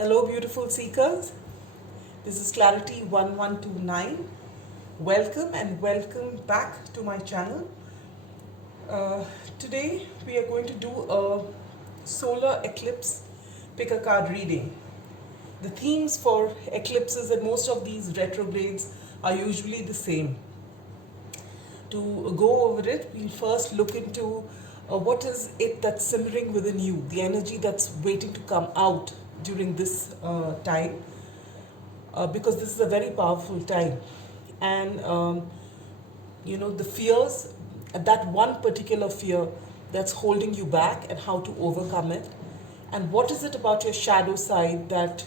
Hello, beautiful seekers. This is Clarity 1129. Welcome and welcome back to my channel. Uh, Today, we are going to do a solar eclipse pick a card reading. The themes for eclipses and most of these retrogrades are usually the same. To go over it, we'll first look into what is it that's simmering within you, the energy that's waiting to come out during this time, because this is a very powerful time. And the fears, that one particular fear that's holding you back, and how to overcome it. And what is it about your shadow side that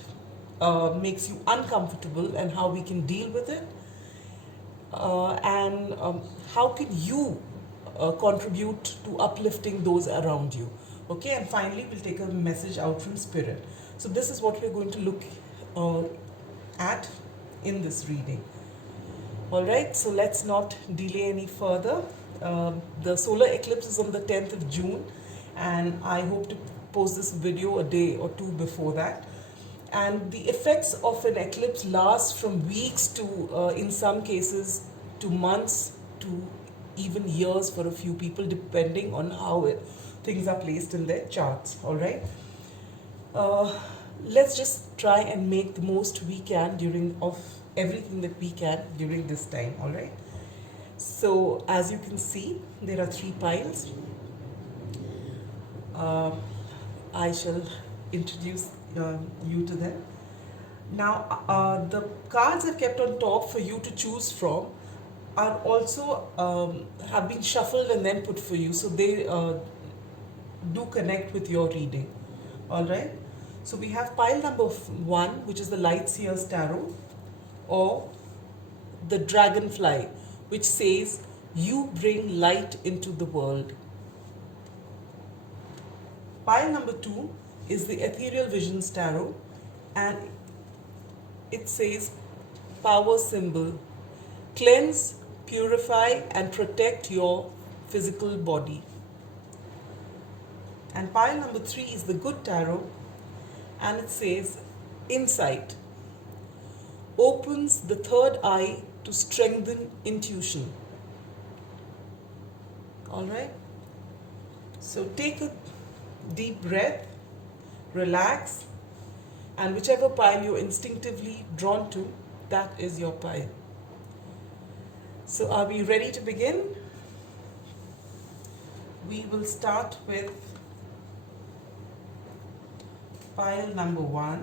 makes you uncomfortable, and how we can deal with it. And how can you contribute to uplifting those around you. Okay, and finally we'll take a message out from spirit. So this is what we're going to look uh, at in this reading. All right, so let's not delay any further. The solar eclipse is on the 10th of June, and I hope to post this video a day or two before that. And the effects of an eclipse last from weeks to, in some cases, to months to even years for a few people, depending on how things are placed in their charts. All right. Uh, let's just try and make the most we can of everything that we can during this time. All right. So as you can see, there are 3 piles. Uh, I shall introduce you to them. Now, the cards I've kept on top for you to choose from are also have been shuffled and then put for you, so they do connect with your reading. All right. So we have pile number 1, which is the Light Seers Tarot, or the Dragonfly, which says, "You bring light into the world." Pile number 2 is the Ethereal Visions Tarot, and it says, "Power symbol, cleanse, purify, and protect your physical body." And pile number 3 is the Good Tarot, and it says, "Insight, opens the third eye to strengthen intuition." All right. So take a deep breath, relax, and whichever pile you're instinctively drawn to, that is your pile. So are we ready to begin? We will start with pile number 1.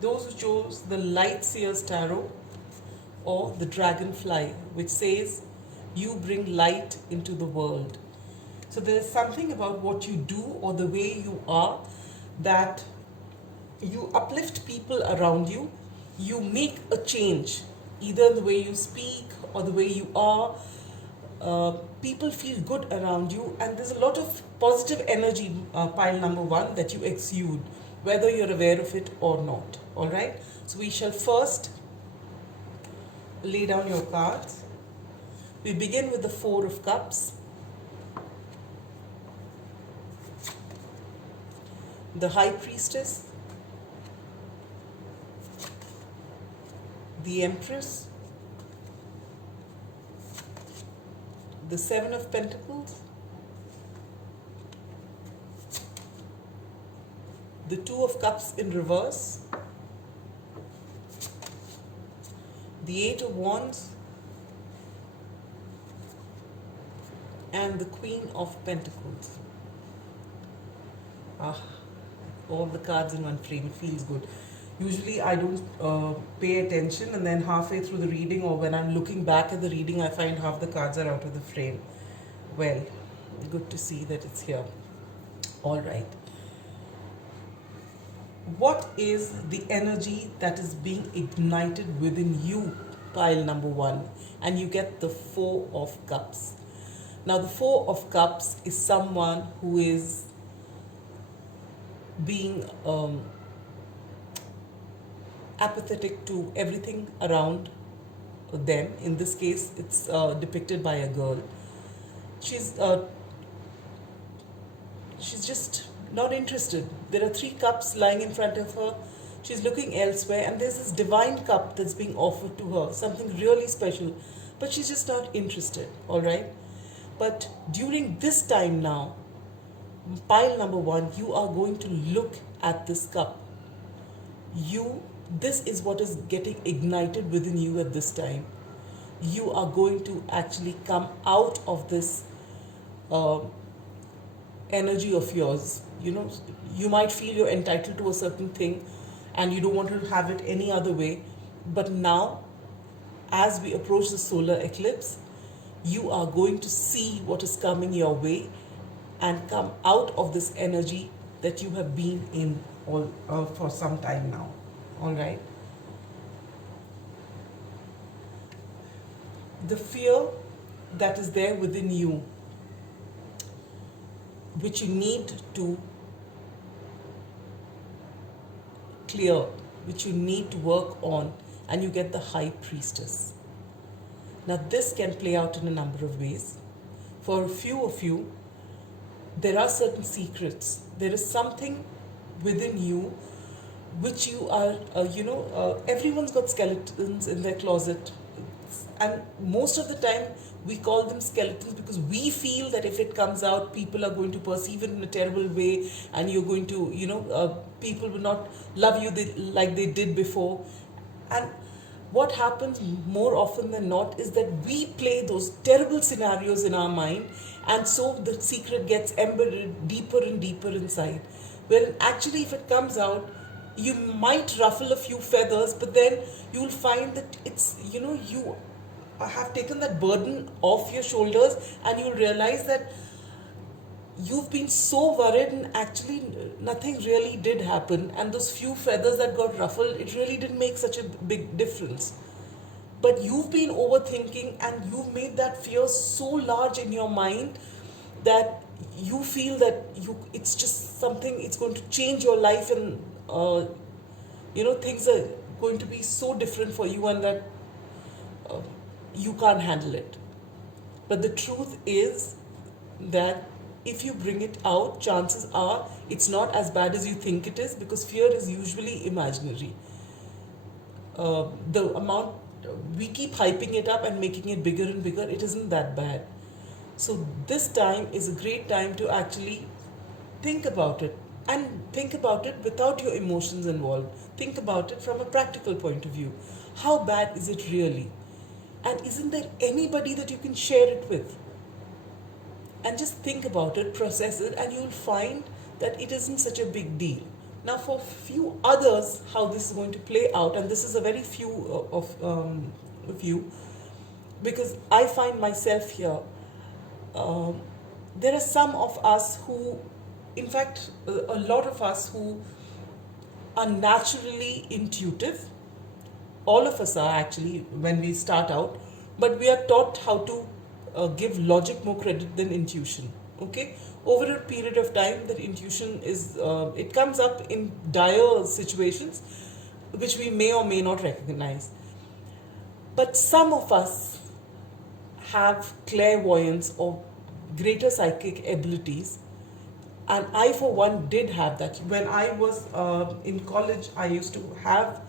Those who chose the Light Seers Tarot, or the Dragonfly, which says, "You bring light into the world." So there is something about what you do or the way you are that you uplift people around you. You make a change, either in the way you speak or the way you are. People feel good around you, and there's a lot of positive energy, pile number 1, that you exude, whether you're aware of it or not. All right. So we shall first lay down your cards. We begin with the 4 of Cups, the High Priestess, the Empress, the 7 of Pentacles, the 2 of Cups in reverse, the 8 of Wands, and the Queen of Pentacles. All the cards in one frame. It feels good. Usually I don't pay attention, and then halfway through the reading, or when I'm looking back at the reading, I find half the cards are out of the frame. Well, good to see that it's here. All right. What is the energy that is being ignited within you, pile number 1? And you get the 4 of Cups. Now, the 4 of Cups is someone who is being apathetic to everything around them. In this case, it's depicted by a girl. She's just not interested. There are 3 cups lying in front of her. She's looking elsewhere, and there's this divine cup that's being offered to her, something really special, but she's just not interested, all right? But during this time now, pile number 1, you are going to look at this cup. This is what is getting ignited within you at this time. You are going to actually come out of this uh, energy of yours. You might feel you're entitled to a certain thing and you don't want to have it any other way. But now, as we approach the solar eclipse, you are going to see what is coming your way and come out of this energy that you have been in for some time now. All right? The fear that is there within you, which you need to clear, which you need to work on, and you get the High Priestess. Now, this can play out in a number of ways. For a few of you, there are certain secrets. There is something within you which you are, everyone's got skeletons in their closet. And most of the time, we call them skeletons because we feel that if it comes out, people are going to perceive it in a terrible way, and you're going to, people will not love you like they did before. And what happens more often than not is that we play those terrible scenarios in our mind, and so the secret gets embedded deeper and deeper inside. Where actually, if it comes out, you might ruffle a few feathers, but then you will find that it's, you have taken that burden off your shoulders, and you'll realize that you've been so worried and actually nothing really did happen, and those few feathers that got ruffled, it really didn't make such a big difference. But you've been overthinking, and you've made that fear so large in your mind that you feel that it's just something, it's going to change your life, and things are going to be so different for you, and that you can't handle it. But the truth is that if you bring it out, chances are it's not as bad as you think it is, because fear is usually imaginary. The amount we keep hyping it up and making it bigger and bigger, it isn't that bad. So this time is a great time to actually think about it, and think about it without your emotions involved. Think about it from a practical point of view. How bad is it really? And isn't there anybody that you can share it with? And just think about it, process it, and you'll find that it isn't such a big deal. Now, for few others, how this is going to play out, and this is a very few of you, because I find myself here. There are some of us who, in fact, a lot of us who are naturally intuitive. All of us are actually when we start out, but we are taught how to give logic more credit than intuition. Okay, over a period of time, that intuition is it comes up in dire situations, which we may or may not recognize. But some of us have clairvoyance or greater psychic abilities, and I, for one, did have that. When I was in college, I used to have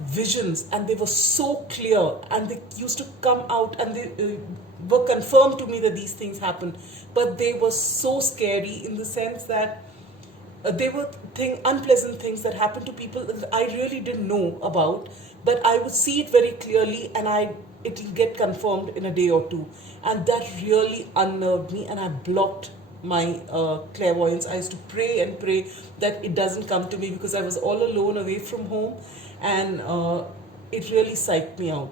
visions, and they were so clear, and they used to come out, and they were confirmed to me that these things happened. But they were so scary in the sense that they were unpleasant things that happened to people that I really didn't know about, but I would see it very clearly, and it will get confirmed in a day or two, and that really unnerved me, and I blocked my clairvoyance. I used to pray and pray that it doesn't come to me, because I was all alone away from home, and it really psyched me out.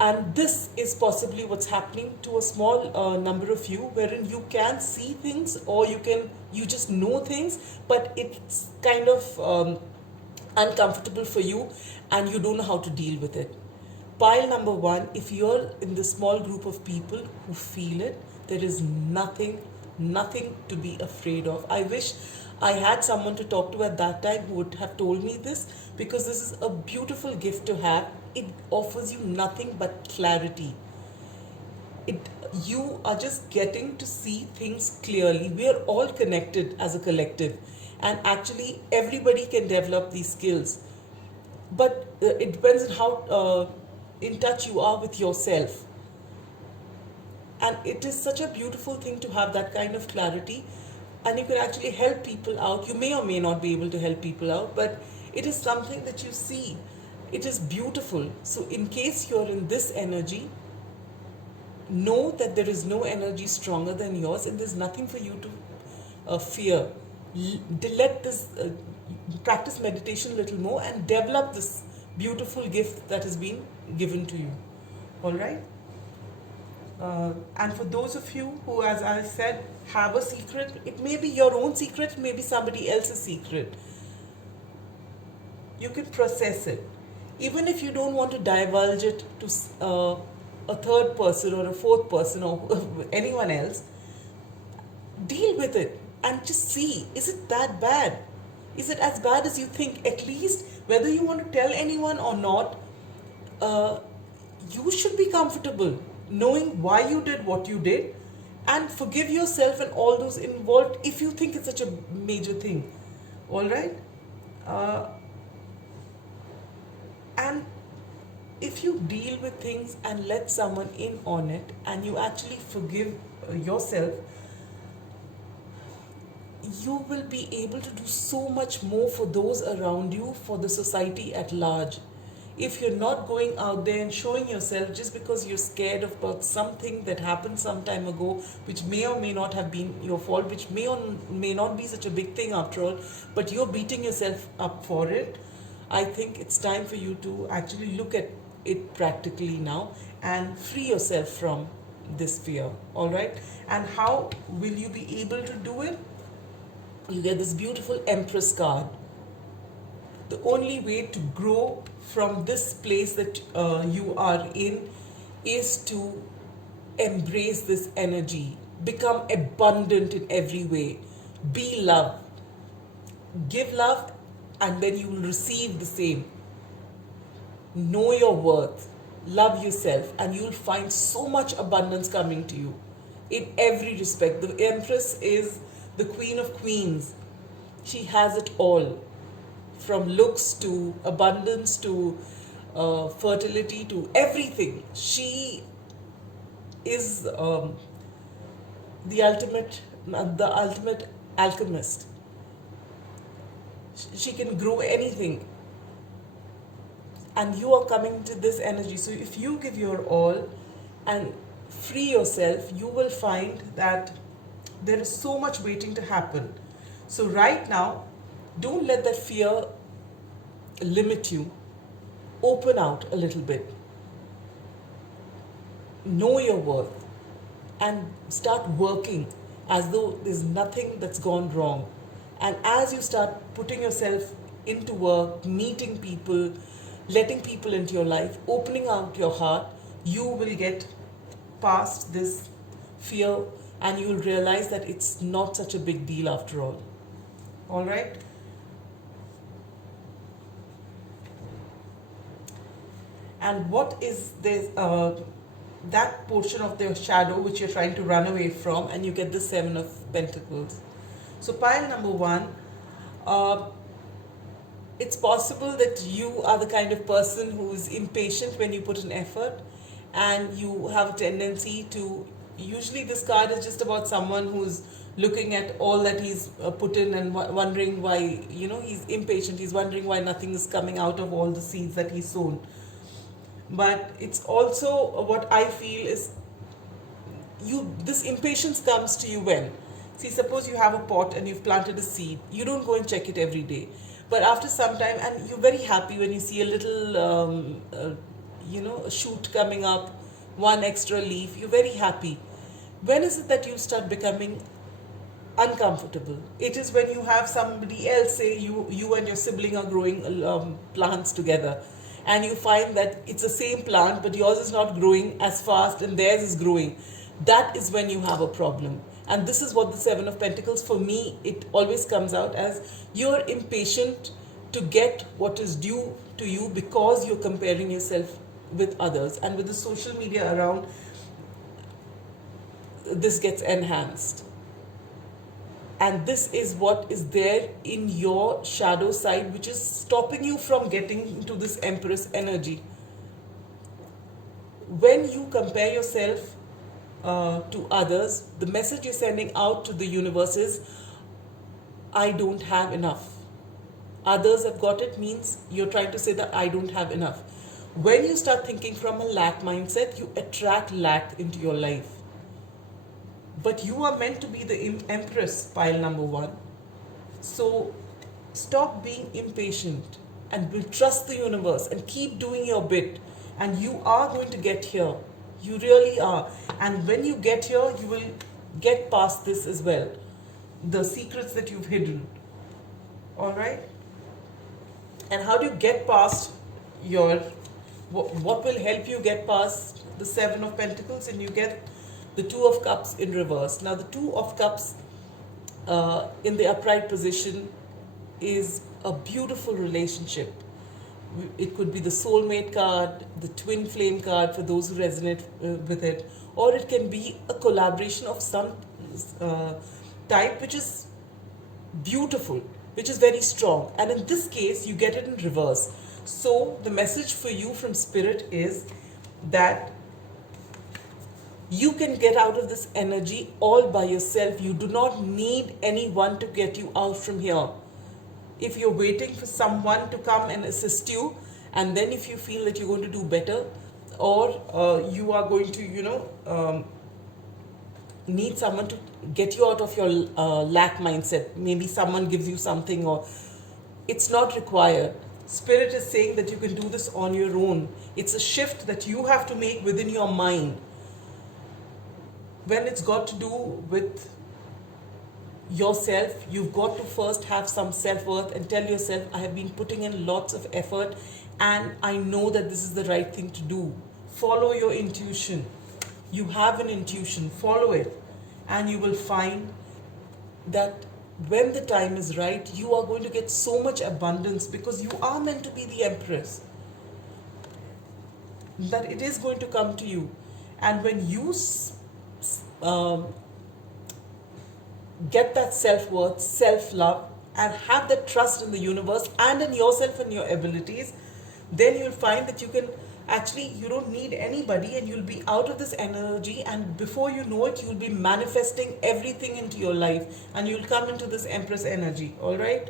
And this is possibly what's happening to a small number of you, wherein you can see things, or you just know things, but it's kind of uncomfortable for you, and you don't know how to deal with it. Pile number 1, if you're in the small group of people who feel it, there is nothing to be afraid of. I wish I had someone to talk to at that time who would have told me this, because this is a beautiful gift to have. It offers you nothing but clarity. it you are just getting to see things clearly. We are all connected as a collective, and actually everybody can develop these skills, but it depends on how in touch you are with yourself. And it is such a beautiful thing to have that kind of clarity, and you can actually help people out. You may or may not be able to help people out, but it is something that you see. It is beautiful. So in case you're in this energy, know that there is no energy stronger than yours, and there's nothing for you to fear. Let this practice meditation a little more and develop this beautiful gift that has been given to you. All right. And for those of you who, as I said, have a secret, it may be your own secret, it may be somebody else's secret. You can process it. Even if you don't want to divulge it to a third person or a fourth person or anyone else, deal with it and just see, is it that bad? Is it as bad as you think? At least, whether you want to tell anyone or not, you should be comfortable knowing why you did what you did, and forgive yourself and all those involved if you think it's such a major thing. All right? And if you deal with things and let someone in on it, and you actually forgive yourself, you will be able to do so much more for those around you, for the society at large. If you're not going out there and showing yourself just because you're scared about something that happened some time ago, which may or may not have been your fault, which may or may not be such a big thing after all, but you're beating yourself up for it, I think it's time for you to actually look at it practically now and free yourself from this fear. All right? And how will you be able to do it? You get this beautiful Empress card. The only way to grow from this place that you are in is to embrace this energy, become abundant in every way, be love, give love, and then you will receive the same. Know your worth, love yourself, and you'll find so much abundance coming to you in every respect. The Empress is the Queen of Queens. She has it all, from looks to abundance to fertility to everything. She is the ultimate alchemist. She can grow anything, and you are coming to this energy. So if you give your all and free yourself, you will find that there is so much waiting to happen. So right now, don't let that fear limit you. Open out a little bit. Know your worth and start working as though there's nothing that's gone wrong. And as you start putting yourself into work, meeting people, letting people into your life, opening out your heart, you will get past this fear, and you will realize that it's not such a big deal after all. All right? And what is this? That portion of the shadow which you're trying to run away from, and you get the Seven of Pentacles. So pile number one, it's possible that you are the kind of person who is impatient when you put an effort, and you have a tendency to, usually this card is just about someone who's looking at all that he's put in and wondering why, he's impatient, he's wondering why nothing is coming out of all the seeds that he's sown. But it's also what I feel is this impatience comes to you when, see, suppose you have a pot and you've planted a seed, you don't go and check it every day, but after some time, and you're very happy when you see a little a shoot coming up, one extra leaf, you're very happy. When is it that you start becoming uncomfortable? It is when you have somebody else, say you and your sibling are growing plants together, and you find that it's the same plant, but yours is not growing as fast and theirs is growing. That is when you have a problem. And this is what the Seven of Pentacles, for me, it always comes out as you're impatient to get what is due to you because you're comparing yourself with others. And with the social media around, this gets enhanced. And this is what is there in your shadow side, which is stopping you from getting into this Empress energy. When you compare yourself to others, the message you're sending out to the universe is, I don't have enough. Others have got it means you're trying to say that I don't have enough. When you start thinking from a lack mindset, you attract lack into your life. But you are meant to be the Empress, pile number one. So stop being impatient and will trust the universe and keep doing your bit. And you are going to get here. You really are. And when you get here, you will get past this as well. The secrets that you've hidden. All right? And how do you get past your, what will help you get past the Seven of Pentacles? And you get the Two of Cups in reverse. Now the Two of Cups in the upright position is a beautiful relationship. It could be the soulmate card, the twin flame card for those who resonate with it, or it can be a collaboration of some type which is beautiful, which is very strong. And in this case, you get it in reverse. So the message for you from Spirit is that you can get out of this energy all by yourself. You do not need anyone to get you out from here. If you're waiting for someone to come and assist you, and then if you feel that you're going to do better, or you are going to, need someone to get you out of your lack mindset, maybe someone gives you something, or it's not required. Spirit is saying that you can do this on your own. It's a shift that you have to make within your mind. When it's got to do with yourself, you've got to first have some self-worth and tell yourself, I have been putting in lots of effort and I know that this is the right thing to do. Follow your intuition. You have an intuition, follow it, and you will find that when the time is right, you are going to get so much abundance, because you are meant to be the Empress, that it is going to come to you. And when you get that self-worth, self-love, and have that trust in the universe and in yourself and your abilities, then you'll find that you can actually, you don't need anybody, and you'll be out of this energy, and before you know it, you'll be manifesting everything into your life, and you'll come into this Empress energy. All right?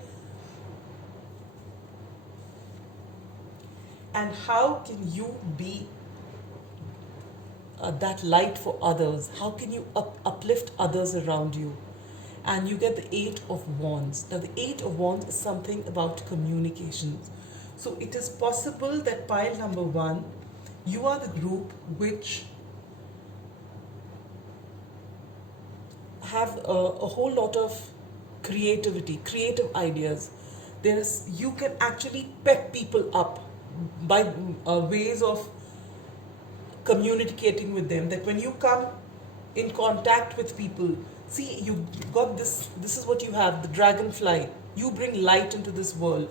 And how can you be that light for others? How can you uplift others around you? And you get the Eight of Wands. Now the Eight of Wands is something about communications. So it is possible that pile number one, you are the group which have a whole lot of creativity, creative ideas. You can actually pep people up by ways of communicating with them, that when you come in contact with people, see, you got this is what you have, the dragonfly. You bring light into this world.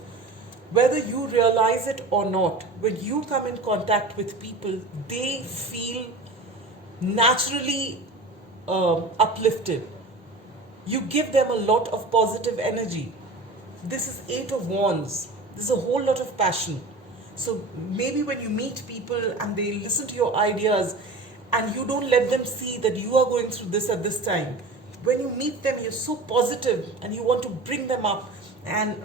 Whether you realize it or not, when you come in contact with people, they feel naturally uplifted. You give them a lot of positive energy. This is Eight of Wands. There's a whole lot of passion. So maybe when you meet people and they listen to your ideas, and you don't let them see that you are going through this at this time, when you meet them, you're so positive and you want to bring them up, and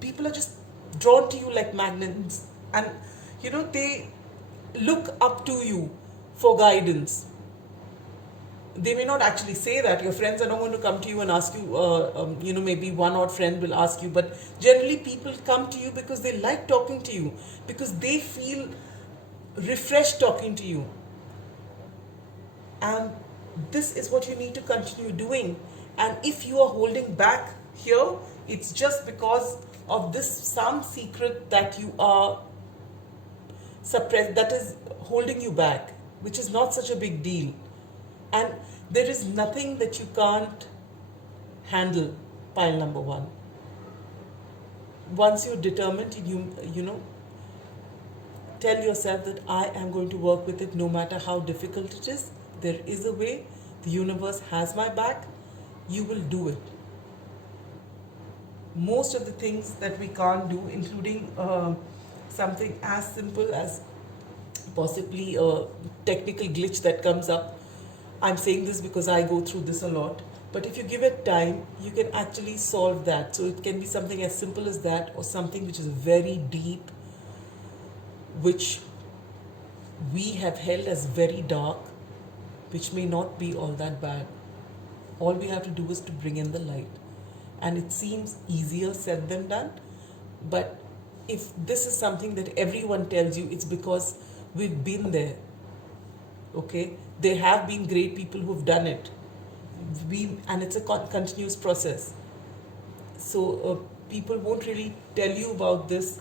people are just drawn to you like magnets, and they look up to you for guidance. They may not actually say that. Your friends are not going to come to you and ask you, maybe one odd friend will ask you, but generally people come to you because they like talking to you, because they feel refreshed talking to you. And this is what you need to continue doing. And if you are holding back here, it's just because of this some secret that you are suppressed, that is holding you back, which is not such a big deal. And there is nothing that you can't handle, pile number one. Once you're determined, you tell yourself that I am going to work with it no matter how difficult it is. There is a way. the universe has my back, you will do it. Most of the things that we can't do, including something as simple as possibly a technical glitch that comes up. I'm saying this because I go through this a lot. But if you give it time, you can actually solve that. So it can be something as simple as that, or something which is very deep, which we have held as very dark, which may not be all that bad. All we have to do is to bring in the light. And it seems easier said than done. But if this is something that everyone tells you, it's because we've been there. Okay? There have been great people who've done it. And it's a continuous process. So people won't really tell you about this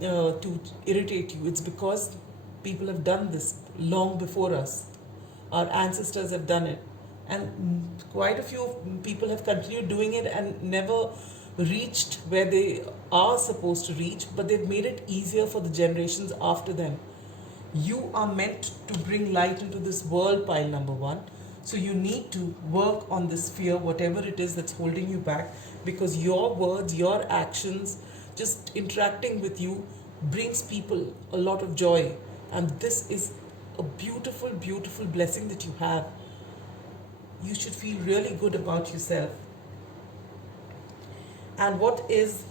to irritate you. It's because people have done this long before us. Our ancestors have done it. And quite a few people have continued doing it and never reached where they are supposed to reach, but they've made it easier for the generations after them. You are meant to bring light into this world, pile number one. So you need to work on this fear, whatever it is that's holding you back, because your words, your actions, just interacting with you brings people a lot of joy. And this is a beautiful, beautiful blessing that you have. You should feel really good about yourself. And what is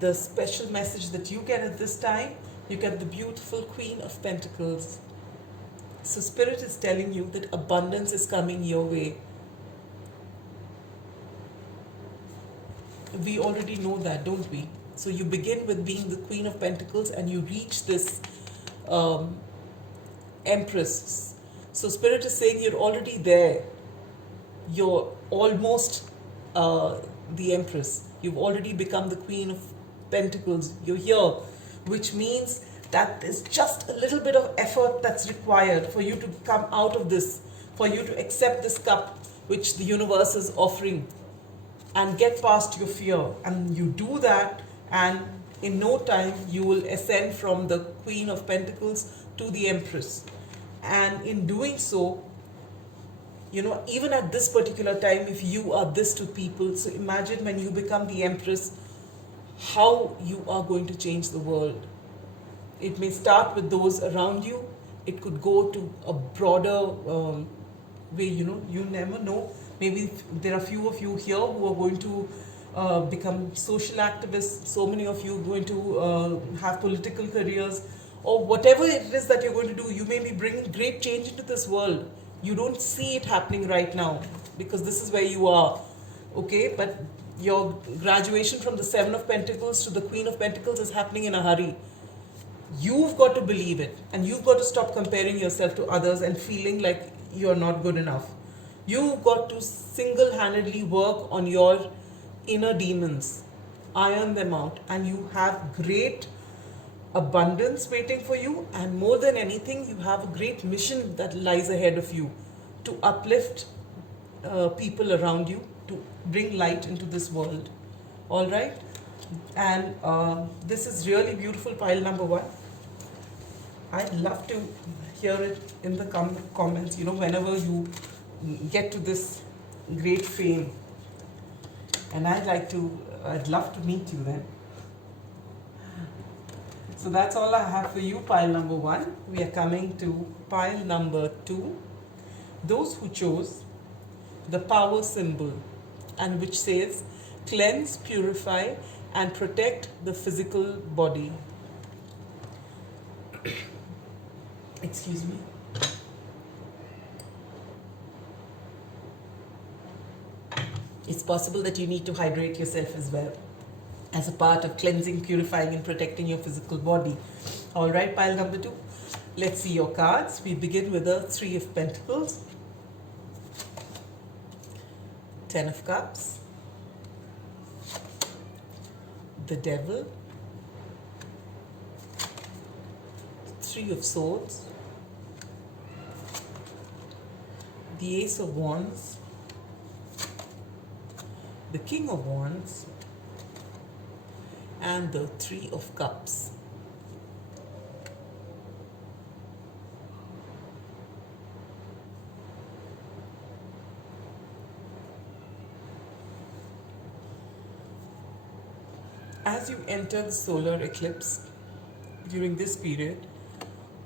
the special message that you get at this time? You get the beautiful Queen of Pentacles. So Spirit is telling you that abundance is coming your way. We already know that, don't we? So you begin with being the Queen of Pentacles and you reach this Empress. So Spirit is saying you're already there. You're almost the Empress. You've already become the Queen of Pentacles. You're here, which means that there's just a little bit of effort that's required for you to come out of this, for you to accept this cup which the universe is offering and get past your fear. And you do that, and in no time you will ascend from the Queen of Pentacles to the Empress. And in doing so, even at this particular time, if you are this to people, so imagine when you become the Empress, how you are going to change the world. It may start with those around you. It could go to a broader way, you never know. Maybe there are few of you here who are going to become social activists. So many of you are going to have political careers, or whatever it is that you're going to do. You may be bringing great change into this world. You don't see it happening right now because this is where you are, okay? But your graduation from the Seven of Pentacles to the Queen of Pentacles is happening in a hurry. You've got to believe it, and you've got to stop comparing yourself to others and feeling like you're not good enough. You've got to single-handedly work on your inner demons, iron them out, and you have great abundance waiting for you. And more than anything, you have a great mission that lies ahead of you to uplift people around you, to bring light into this world. All right? And this is really beautiful, pile number one. I'd love to hear it in the comments, whenever you get to this great fame. And I'd love to meet you then. So that's all I have for you, pile number one. We are coming to pile number two. Those who chose the power symbol, and which says, cleanse, purify, and protect the physical body. Excuse me. It's possible that you need to hydrate yourself as well, as a part of cleansing, purifying, and protecting your physical body. All right, pile number two. Let's see your cards. We begin with the Three of Pentacles, Ten of Cups, the Devil, Three of Swords, the Ace of Wands, the King of Wands, and the Three of Cups. as you enter the solar eclipse during this period,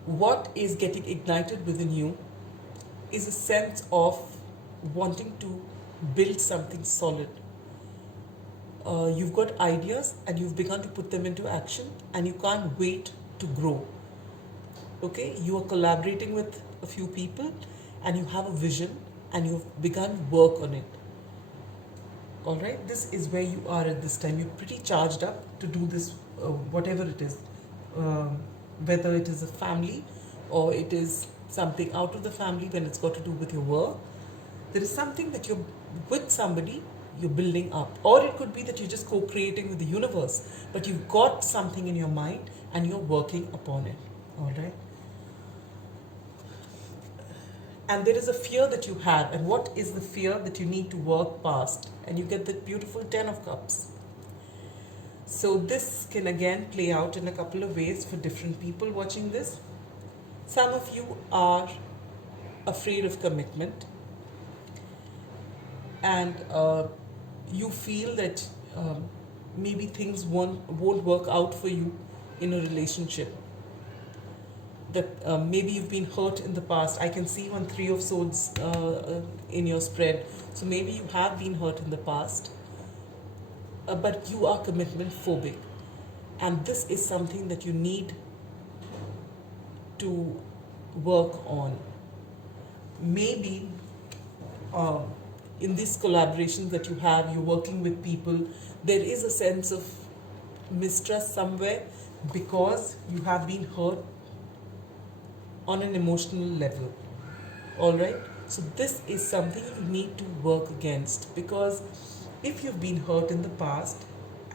what is getting ignited within you is a sense of wanting to build something solid. You've got ideas and you've begun to put them into action, and you can't wait to grow. Okay, you are collaborating with a few people and you have a vision and you've begun work on it. All right, this is where you are at this time. You're pretty charged up to do this, whatever it is, um, whether it is a family or it is something out of the family when it's got to do with your work. There is something that you're with somebody, you're building up, or it could be that you're just co-creating with the universe, but you've got something in your mind and you're working upon it. All right. And there is a fear that you had, and what is the fear that you need to work past? And you get the beautiful 10 of cups. So this can again play out in a couple of ways for different people watching this. Some of you are afraid of commitment, and you feel that maybe things won't work out for you in a relationship, that maybe you've been hurt in the past. I can see 3 of swords in your spread. So maybe you have been hurt in the past, but you are commitment phobic. And this is something that you need to work on. Maybe in these collaborations that you have, you're working with people, there is a sense of mistrust somewhere because you have been hurt on an emotional level. All right, so this is something you need to work against, because if you've been hurt in the past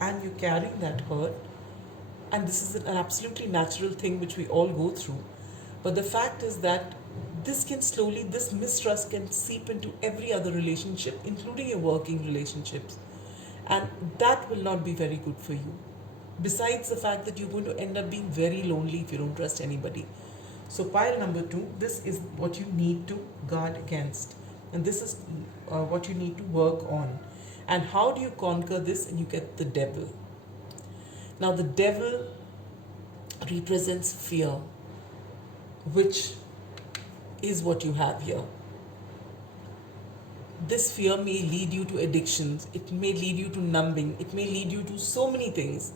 and you're carrying that hurt, and this is an absolutely natural thing which we all go through, but the fact is that this mistrust can seep into every other relationship, including your working relationships, and that will not be very good for you. Besides the fact that you're going to end up being very lonely if you don't trust anybody. So pile number 2, this is what you need to guard against. And this is what you need to work on. And how do you conquer this? And you get the devil. Now the devil represents fear, which is what you have here. This fear may lead you to addictions. It may lead you to numbing. It may lead you to so many things.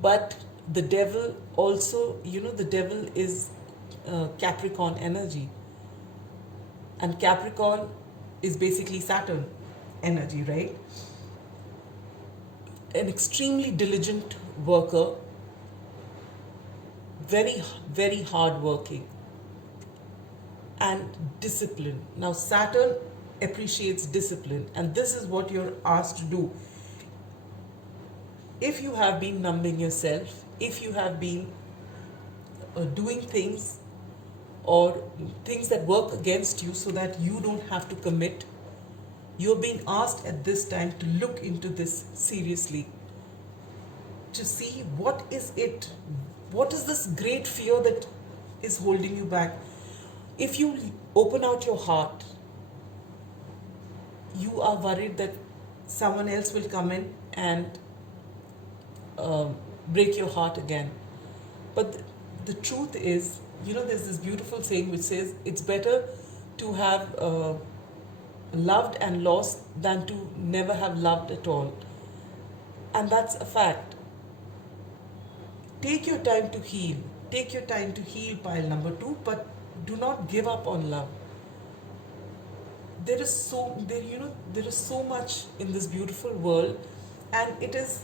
But the devil also, the devil is Capricorn energy, and Capricorn is basically Saturn energy, right? An extremely diligent worker, very, very hard working, and disciplined. Now Saturn appreciates discipline, and this is what you're asked to do. If you have been numbing yourself, if you have been doing things or things that work against you so that you don't have to commit, you're being asked at this time to look into this seriously, to see what is this great fear that is holding you back. If you open out your heart, you are worried that someone else will come in and break your heart again. But the truth is, there's this beautiful saying which says it's better to have loved and lost than to never have loved at all. And that's a fact. Take your time to heal. Take your time to heal, pile number 2, but do not give up on love. There is so much in this beautiful world, and it is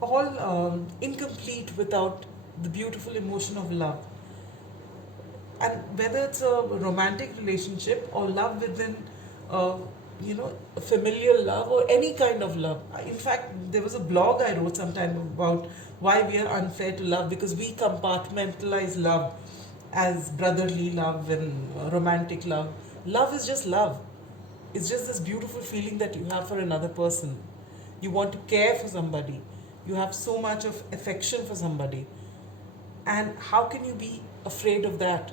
all incomplete without the beautiful emotion of love. And whether it's a romantic relationship or love within a familial love or any kind of love. In fact, there was a blog I wrote sometime about why we are unfair to love, because we compartmentalize love as brotherly love and romantic love. Love is just love. It's just this beautiful feeling that you have for another person. You want to care for somebody. You have so much of affection for somebody. And how can you be afraid of that?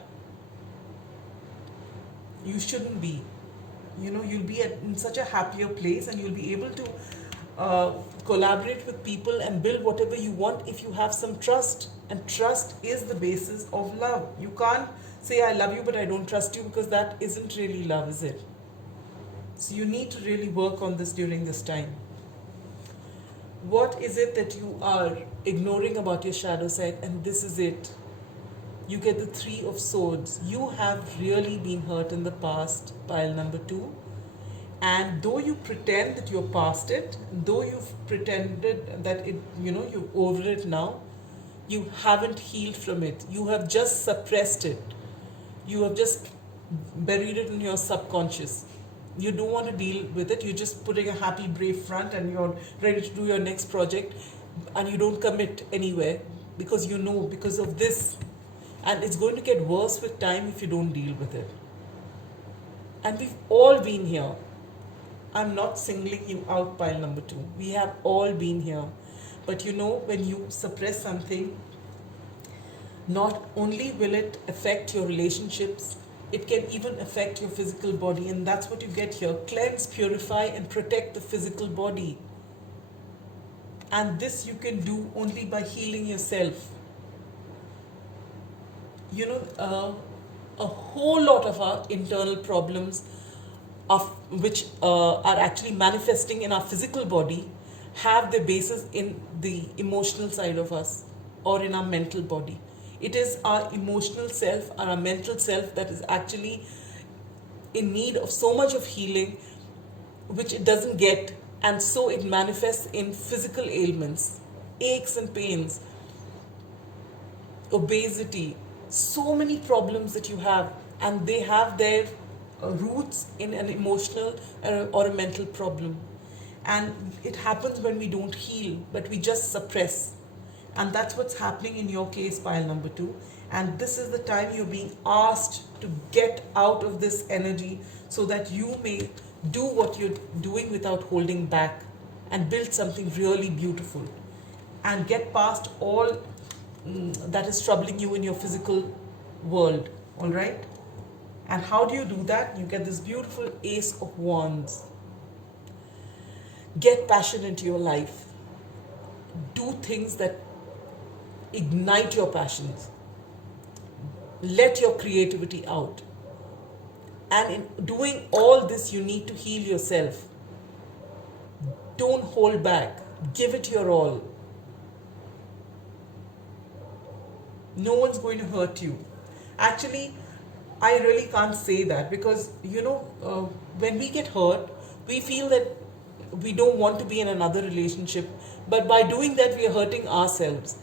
You shouldn't be. You'll be in such a happier place, and you'll be able to uh, collaborate with people and build whatever you want if you have some trust. And trust is the basis of love. You can't say I love you but I don't trust you, because that isn't really love, is it? So you need to really work on this during this time. What is it that you are ignoring about your shadow side? And this is it. You get the Three of Swords. You have really been hurt in the past, pile number 2. And though you pretend that you're past it, though you've pretended that you're over it now, you haven't healed from it. You have just suppressed it. You have just buried it in your subconscious. You don't want to deal with it. You're just putting a happy, brave front and you're ready to do your next project, and you don't commit anywhere because because of this. And it's going to get worse with time if you don't deal with it. And we've all been here. I'm not singling you out, pile number 2. We have all been here. But when you suppress something, not only will it affect your relationships, it can even affect your physical body. And that's what you get here. Cleanse, purify, and protect the physical body. And this you can do only by healing yourself. A whole lot of our internal problems, of which are actually manifesting in our physical body, have their basis in the emotional side of us or in our mental body. It is our emotional self, our mental self, that is actually in need of so much of healing, which it doesn't get, and so it manifests in physical ailments, aches and pains, obesity, so many problems that you have, and they have their roots in an emotional or a mental problem. And it happens when we don't heal, but we just suppress. And that's what's happening in your case, pile number 2. And this is the time you're being asked to get out of this energy so that you may do what you're doing without holding back and build something really beautiful and get past all that is troubling you in your physical world. All right? And how do you do that? You get this beautiful Ace of Wands. Get passion into your life. Do things that ignite your passions. Let your creativity out. And in doing all this, you need to heal yourself. Don't hold back. Give it your all. No one's going to hurt you. Actually, I really can't say that, because when we get hurt, we feel that we don't want to be in another relationship, but by doing that we are hurting ourselves.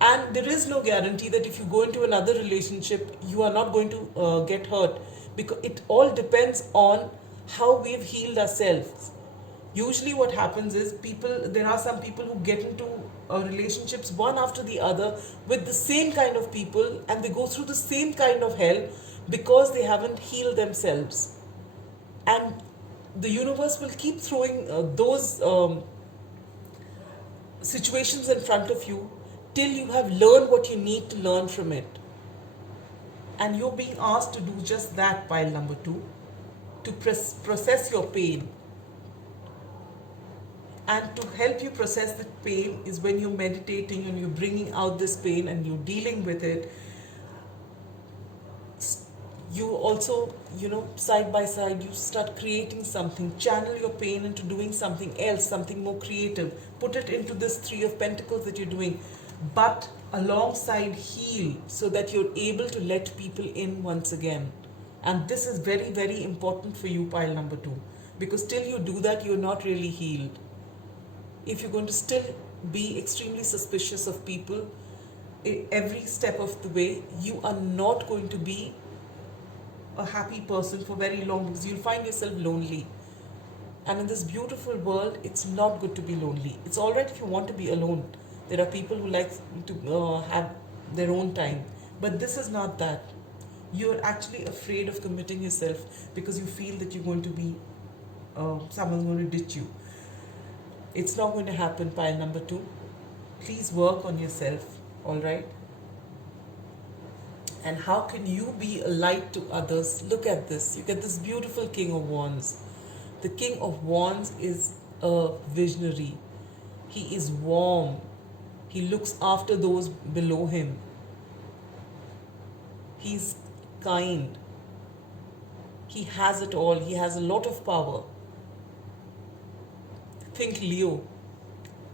And there is no guarantee that if you go into another relationship you are not going to get hurt, because it all depends on how we've healed ourselves. Usually what happens is there are some people who get into relationships one after the other with the same kind of people, and they go through the same kind of hell because they haven't healed themselves. And the universe will keep throwing those situations in front of you till you have learned what you need to learn from it. And you're being asked to do just that, pile number 2, to process your pain. And to help you process the pain is when you're meditating and you're bringing out this pain and you're dealing with it. You also, side by side, you start creating something. Channel your pain into doing something else, something more creative. Put it into this 3 of Pentacles that you're doing. But alongside heal, so that you're able to let people in once again. And this is very, very important for you, pile number 2. Because till you do that, you're not really healed. If you're going to still be extremely suspicious of people every step of the way, you are not going to be a happy person for very long, because you'll find yourself lonely. And in this beautiful world, it's not good to be lonely. It's all right if you want to be alone. There are people who like to have their own time. But this is not that. You're actually afraid of committing yourself because you feel that you're going to be, someone's going to ditch you. It's not going to happen, pile number 2. Please work on yourself, all right? And how can you be a light to others? Look at this. You get this beautiful King of Wands. The King of Wands is a visionary. He is warm. He looks after those below him. He's kind. He has it all. He has a lot of power. Think Leo.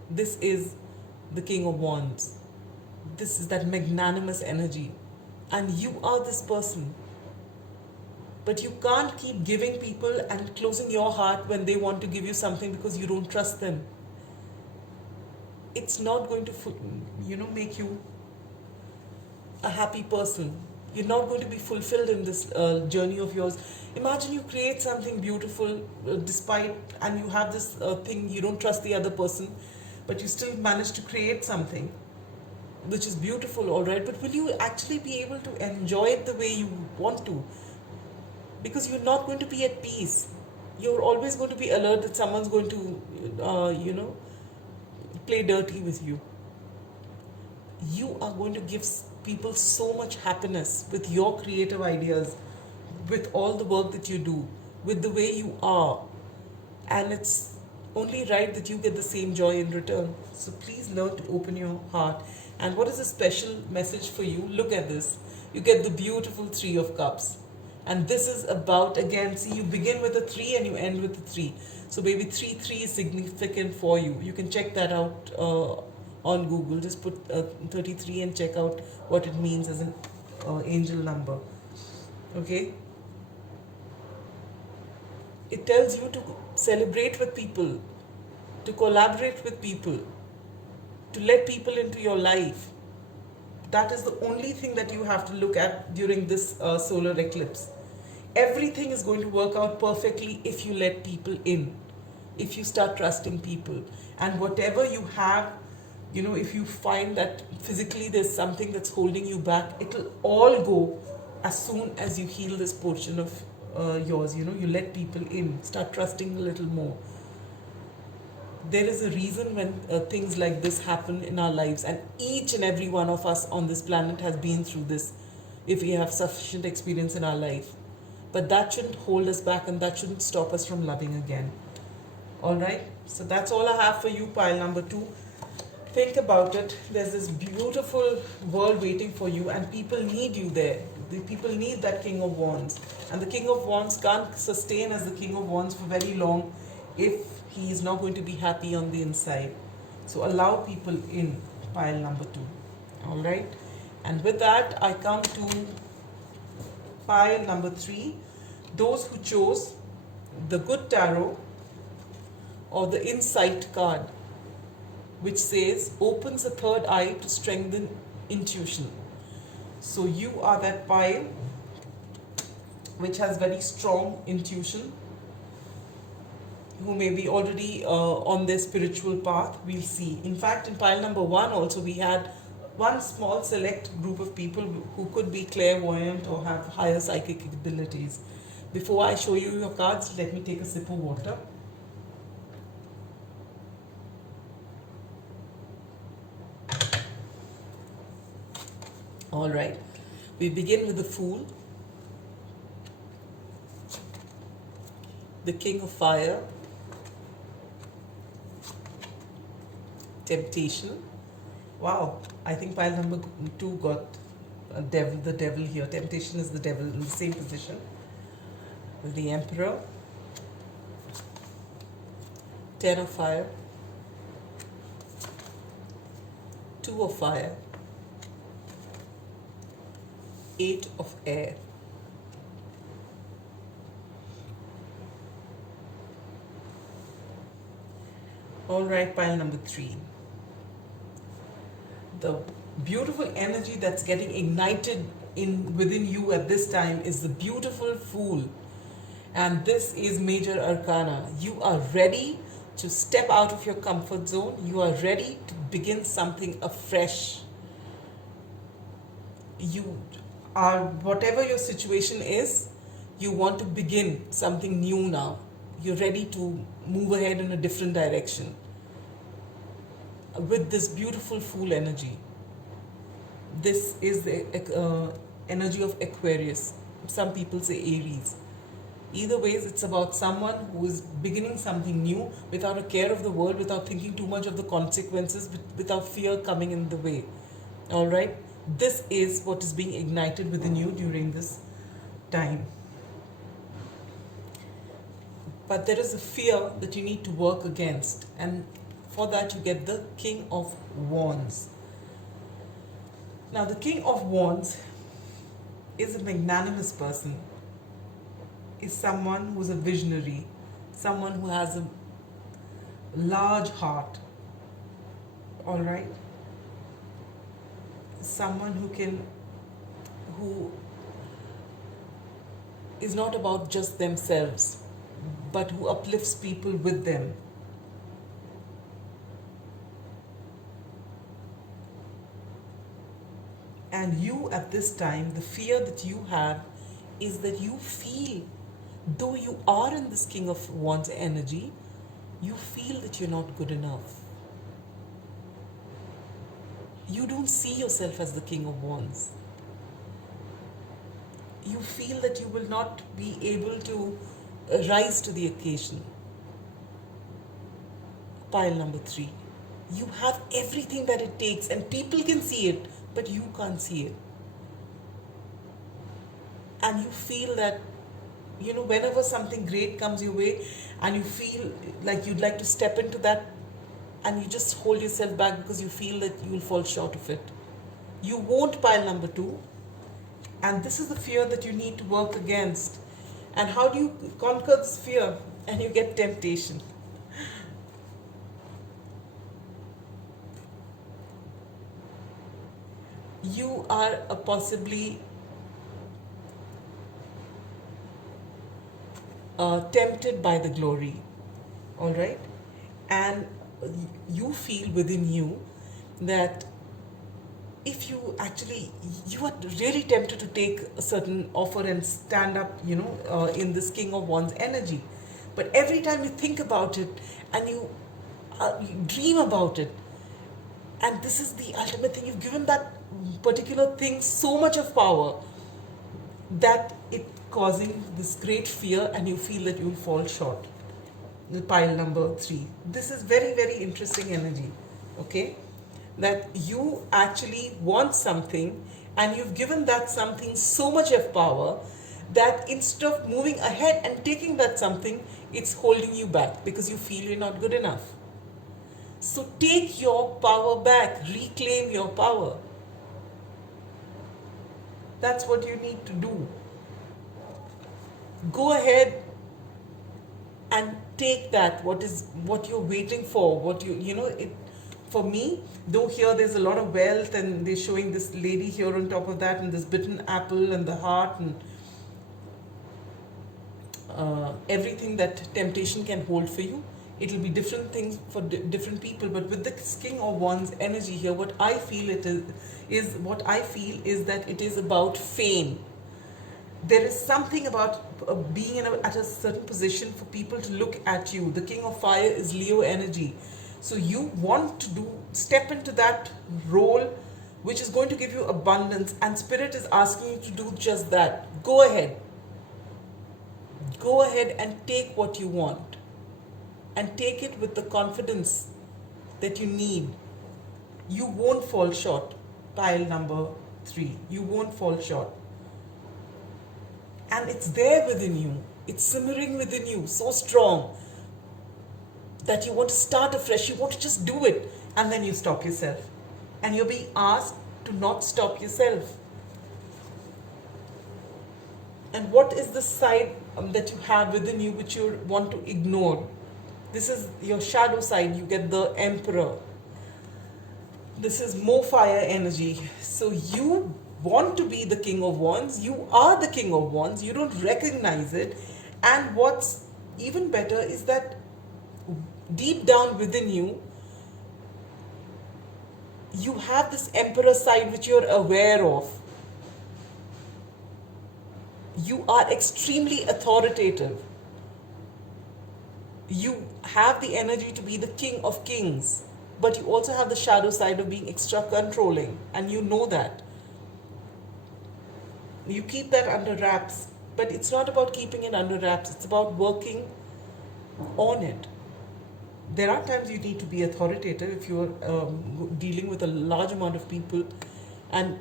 This is the King of Wands. This is that magnanimous energy. And you are this person. But you can't keep giving people and closing your heart when they want to give you something because you don't trust them. It's not going to, make you a happy person. You're not going to be fulfilled in this journey of yours. Imagine you create something beautiful and you have this thing, you don't trust the other person, but you still manage to create something which is beautiful, all right, but will you actually be able to enjoy it the way you want to? Because you're not going to be at peace. You're always going to be alert that someone's going to, play dirty with you. You are going to give people so much happiness with your creative ideas, with all the work that you do, with the way you are. And it's only right that you get the same joy in return. So please learn to open your heart. And what is a special message for you? Look at this. You get the beautiful Three of Cups. And this is about, again, see, you begin with a 3 and you end with a 3. So maybe 3 is significant for you. You can check that out on Google. Just put 33 and check out what it means as an angel number. Okay? It tells you to celebrate with people, to collaborate with people, to let people into your life. That is the only thing that you have to look at during this solar eclipse. Everything is going to work out perfectly if you let people in, if you start trusting people. And whatever you have, if you find that physically there's something that's holding you back, it'll all go as soon as you heal this portion of yours. You let people in, start trusting a little more. There is a reason when things like this happen in our lives, and each and every one of us on this planet has been through this if we have sufficient experience in our life. But that shouldn't hold us back, and that shouldn't stop us from loving again. All right, so that's all I have for you, pile number 2. Think about it. There's this beautiful world waiting for you, and people need you there. The people need that King of Wands, and the King of Wands can't sustain as the King of Wands for very long if he is not going to be happy on the inside. So allow people in, pile number 2. All right, and with that I come to pile number 3. Those who chose the Good Tarot or the Insight card, which says opens a third eye to strengthen intuition. So you are that pile which has very strong intuition, who may be already on their spiritual path. We'll see. In fact, in pile number 1 also we had one small select group of people who could be clairvoyant or have higher psychic abilities. Before I show you your cards, let me take a sip of water. All right, we begin with the Fool, the King of Fire, Temptation. Wow, I think pile number 2 got the devil here. Temptation is the devil in the same position. The Emperor, Ten of Fire, Two of Fire, Eight of Air. All right, pile number 3. The beautiful energy that's getting ignited within you at this time is the beautiful Fool. And this is major arcana. You are ready to step out of your comfort zone. You are ready to begin something afresh. You are, whatever your situation is, you want to begin something new now. You're ready to move ahead in a different direction with this beautiful Fool energy. This is the energy of Aquarius. Some people say Aries. Either ways, it's about someone who is beginning something new without a care of the world, without thinking too much of the consequences, without fear coming in the way. All right? This is what is being ignited within you during this time. But there is a fear that you need to work against, and for that you get the King of Wands. Now, the King of Wands is a magnanimous person, is someone who's a visionary, someone who has a large heart, all right? Someone who is not about just themselves, but who uplifts people with them. And you at this time, the fear that you have is that you feel, though you are in this King of Wands energy, you feel that you're not good enough. You don't see yourself as the King of Wands. You feel that you will not be able to rise to the occasion. Pile number 3. You have everything that it takes, and people can see it, but you can't see it. And you feel that, whenever something great comes your way and you feel like you'd like to step into that, and you just hold yourself back because you feel that you will fall short of it. You won't. Pile number 2. And this is the fear that you need to work against. And how do you conquer this fear? And you get temptation. You are possibly tempted by the glory, all right? And you feel within you that if you are really tempted to take a certain offer and stand up, in this King of Wands energy. But every time you think about it and you dream about it, and this is the ultimate thing, you've given that particular thing so much of power that it causing this great fear, and you feel that you'll fall short. The pile number 3. This is very, very interesting energy, okay? That you actually want something, and you've given that something so much of power that instead of moving ahead and taking that something, it's holding you back because you feel you're not good enough. So take your power back, reclaim your power. That's what you need to do. Go ahead and take that, what you're waiting for, for me, though here there's a lot of wealth, and they're showing this lady here on top of that, and this bitten apple and the heart, and everything that temptation can hold for you. It'll be different things for different people, but with the King of Wands energy here, what I feel is that it is about fame. There is something about being at a certain position for people to look at you. The King of Fire is Leo energy. So you want to step into that role, which is going to give you abundance, and Spirit is asking you to do just that. Go ahead. Go ahead and take what you want. And take it with the confidence that you need. You won't fall short. Pile number 3. You won't fall short. And it's there within you. It's simmering within you, so strong that you want to start afresh. You want to just do it. And then you stop yourself. And you're being asked to not stop yourself. And what is the side that you have within you which you want to ignore? This is your shadow side. You get the Emperor. This is more fire energy. So you want to be the King of Wands. You are the King of Wands. You don't recognize it. And what's even better is that deep down within you, you have this Emperor side which you're aware of. You are extremely authoritative. You have the energy to be the King of Kings, but you also have the shadow side of being extra controlling, and you know that. You keep that under wraps, But it's not about keeping it under wraps, it's about working on it. There are times you need to be authoritative if you're dealing with a large amount of people and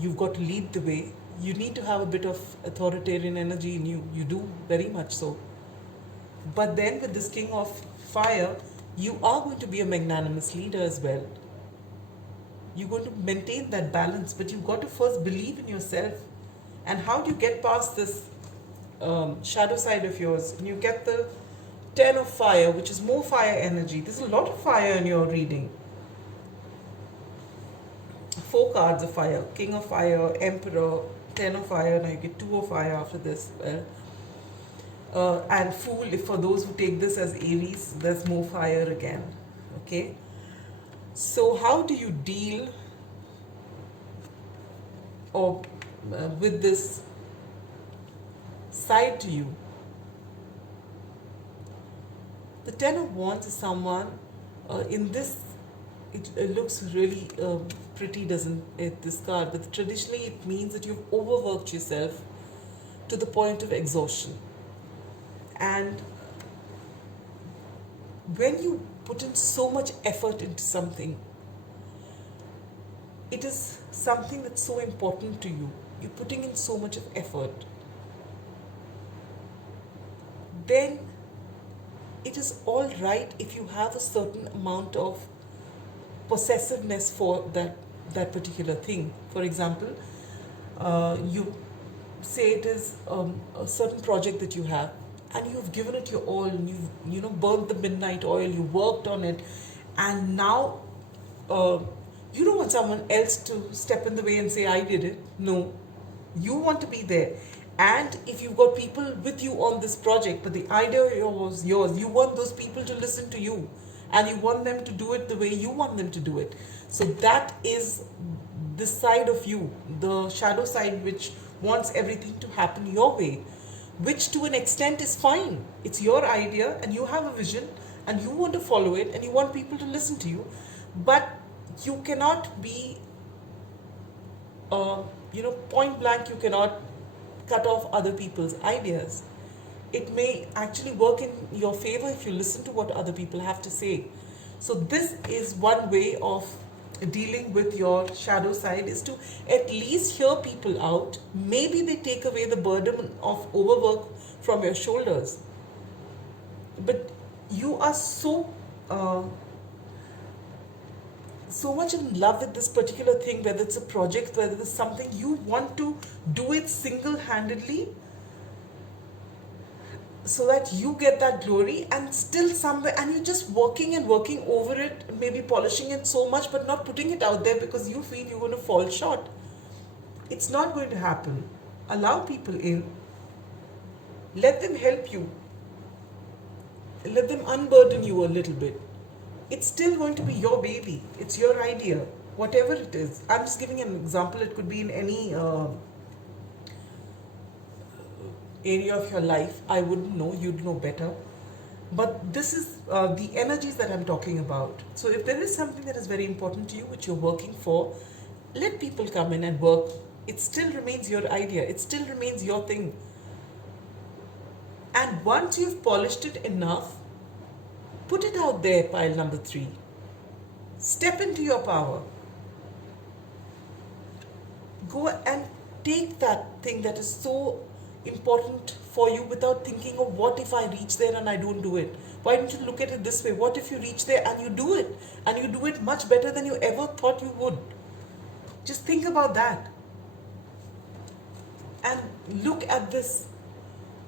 you've got to lead the way. You need to have a bit of authoritarian energy in you. You do, very much so. But then with this King of Fire, you are going to be a magnanimous leader as well. You're going to maintain that balance, but you've got to first believe in yourself. And how do you get past this shadow side of yours? And you get the Ten of Fire, which is more fire energy. There's a lot of fire in your reading. 4 cards of fire: King of Fire, Emperor, Ten of Fire. Now you get 2 of Fire after this. And Fool, if for those who take this as Aries, there's more fire again. Okay. So how do you deal with this side to you? The Ten of Wands is someone, in this, it looks really pretty, doesn't it, this card? But traditionally it means that you've overworked yourself to the point of exhaustion. And when you put in so much effort into something, it is something that's so important to you. You're putting in so much of effort. Then it is all right if you have a certain amount of possessiveness for that particular thing. For example, you say it is a certain project that you have, and you've given it your all, and you've burned the midnight oil, you worked on it, and now you don't want someone else to step in the way and say, I did it. No, you want to be there. And if you've got people with you on this project, but the idea was yours, you want those people to listen to you, and you want them to do it the way you want them to do it. So that is the side of you, the shadow side, which wants everything to happen your way, which to an extent is fine. It's your idea and you have a vision and you want to follow it and you want people to listen to you, but you cannot be, point blank, you cannot cut off other people's ideas. It may actually work in your favor if you listen to what other people have to say. So this is one way of dealing with your shadow side, is to at least hear people out. Maybe they take away the burden of overwork from your shoulders. But you are so much in love with this particular thing, whether it's a project, whether it's something, you want to do it single-handedly so that you get that glory, and still somewhere, and you're just working and working over it, maybe polishing it so much but not putting it out there because you feel you're going to fall short. It's not going to happen. Allow people in. Let them help you. Let them unburden you a little bit. It's still going to be your baby. It's your idea, whatever it is. I'm just giving an example. It could be in any area of your life. I wouldn't know. You'd know better. But this is the energies that I'm talking about. So if there is something that is very important to you, which you're working for, let people come in and work. It still remains your idea. It still remains your thing. And once you've polished it enough, put it out there, pile number 3. Step into your power. Go and take that thing that is so important for you without thinking of what if I reach there and I don't do it. Why don't you look at it this way? What if you reach there and you do it? And you do it much better than you ever thought you would. Just think about that. And look at this.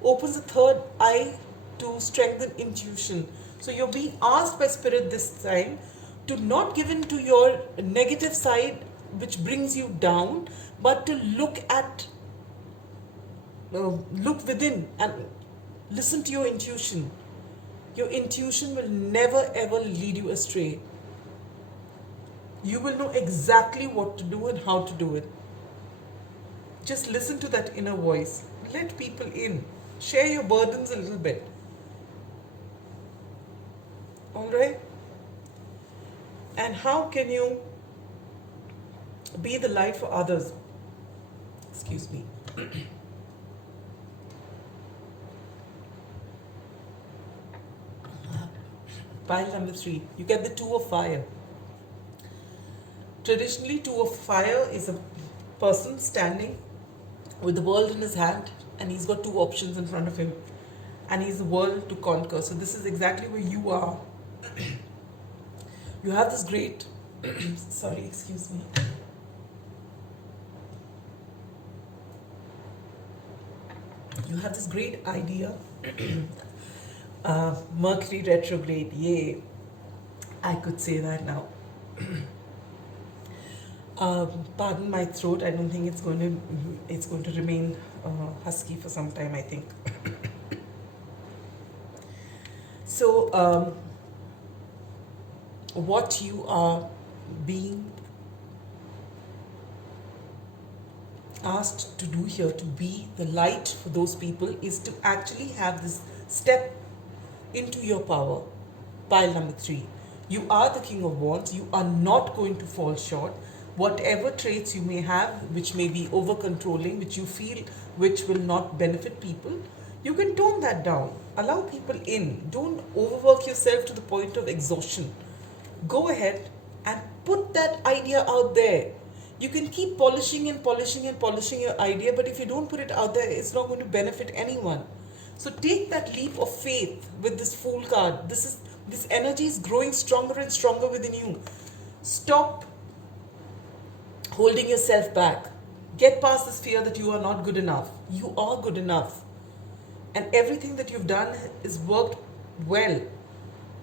Opens the third eye to strengthen intuition. So you're being asked by Spirit this time to not give in to your negative side, which brings you down, but to look within and listen to your intuition. Your intuition will never ever lead you astray. You will know exactly what to do and how to do it. Just listen to that inner voice. Let people in. Share your burdens a little bit. Alright? And how can you be the light for others? Excuse me. Pile number 3, you get the Two of Fire. Traditionally, Two of Fire is a person standing with the world in his hand, and he's got two options in front of him, and he's the world to conquer. So this is exactly where you are. You have this great sorry, excuse me. You have this great idea. Mercury retrograde, yay, I could say that now. Pardon my throat. I don't think it's going to remain husky for some time, I think. So what you are being asked to do here, to be the light for those people, is to actually have this step into your power. Pile number 3, you are the King of Wands. You are not going to fall short. Whatever traits you may have, which may be over controlling, which you feel which will not benefit people, you can tone that down. Allow people in. Don't overwork yourself to the point of exhaustion. Go ahead and put that idea out there. You can keep polishing and polishing and polishing your idea, but if you don't put it out there, it's not going to benefit anyone. So take that leap of faith with this Fool card. This energy is growing stronger and stronger within you. Stop holding yourself back. Get past this fear that you are not good enough. You are good enough. And everything that you've done is worked well.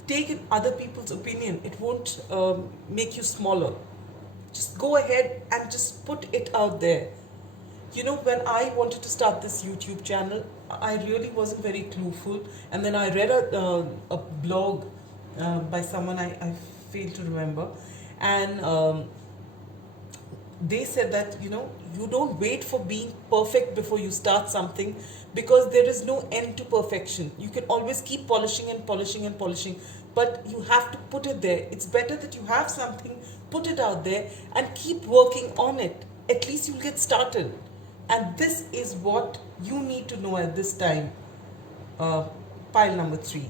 Take in other people's opinion. It won't make you smaller. Just go ahead and just put it out there. You know, when I wanted to start this YouTube channel, I really wasn't very clueful. And then I read a blog by someone I fail to remember. And they said that, you know, you don't wait for being perfect before you start something, because there is no end to perfection. You can always keep polishing and polishing and polishing, but you have to put it there. It's better that you have something, put it out there, and keep working on it. At least you'll get started. And this is what you need to know at this time. Pile number 3.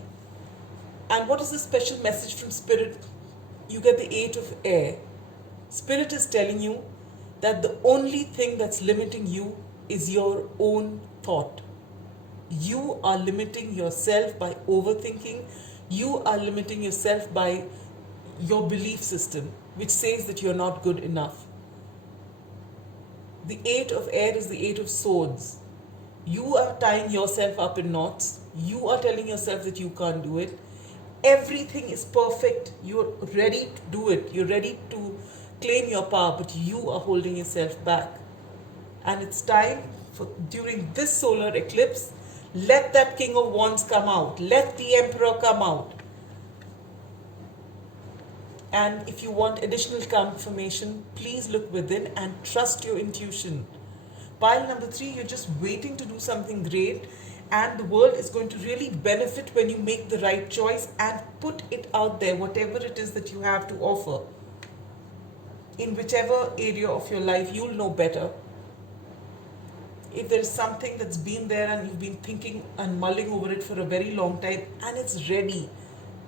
And what is the special message from Spirit? You get the 8 of Air. Spirit is telling you that the only thing that's limiting you is your own thought. You are limiting yourself by overthinking. You are limiting yourself by your belief system, which says that you're not good enough. The 8 of Air is the 8 of Swords. You are tying yourself up in knots. You are telling yourself that you can't do it. Everything is perfect. You're ready to do it. You're ready to claim your power, but you are holding yourself back. And it's time for, during this solar eclipse, let that King of Wands come out. Let the Emperor come out. And if you want additional confirmation, please look within and trust your intuition. Pile number 3, you're just waiting to do something great, and the world is going to really benefit when you make the right choice and put it out there, whatever it is that you have to offer. In whichever area of your life, you'll know better. If there's something that's been there and you've been thinking and mulling over it for a very long time and it's ready,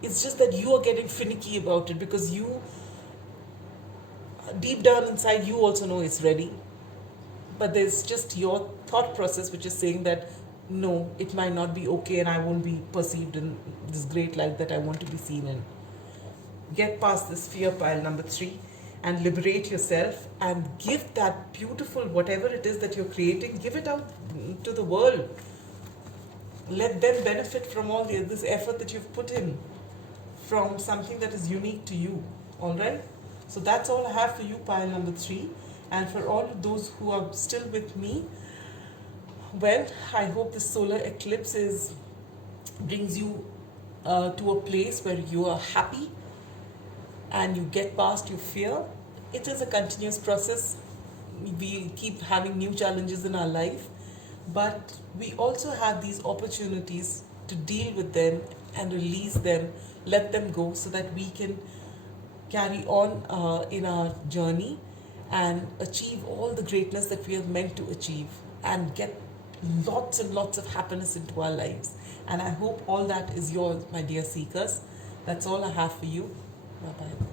it's just that you are getting finicky about it, because you, deep down inside, you also know it's ready. But there's just your thought process which is saying that, no, it might not be okay and I won't be perceived in this great light that I want to be seen in. Get past this fear, pile number 3, and liberate yourself and give that beautiful, whatever it is that you're creating, give it out to the world. Let them benefit from all this effort that you've put in, from something that is unique to you. All right? So that's all I have for you, pile number 3. And for all of those who are still with me, well, I hope this solar eclipse brings you to a place where you are happy and you get past your fear. It is a continuous process. We keep having new challenges in our life, but we also have these opportunities to deal with them and release them, let them go, so that we can carry on in our journey and achieve all the greatness that we are meant to achieve, and get lots and lots of happiness into our lives. And I hope all that is yours, my dear seekers. That's all I have for you. Bye bye.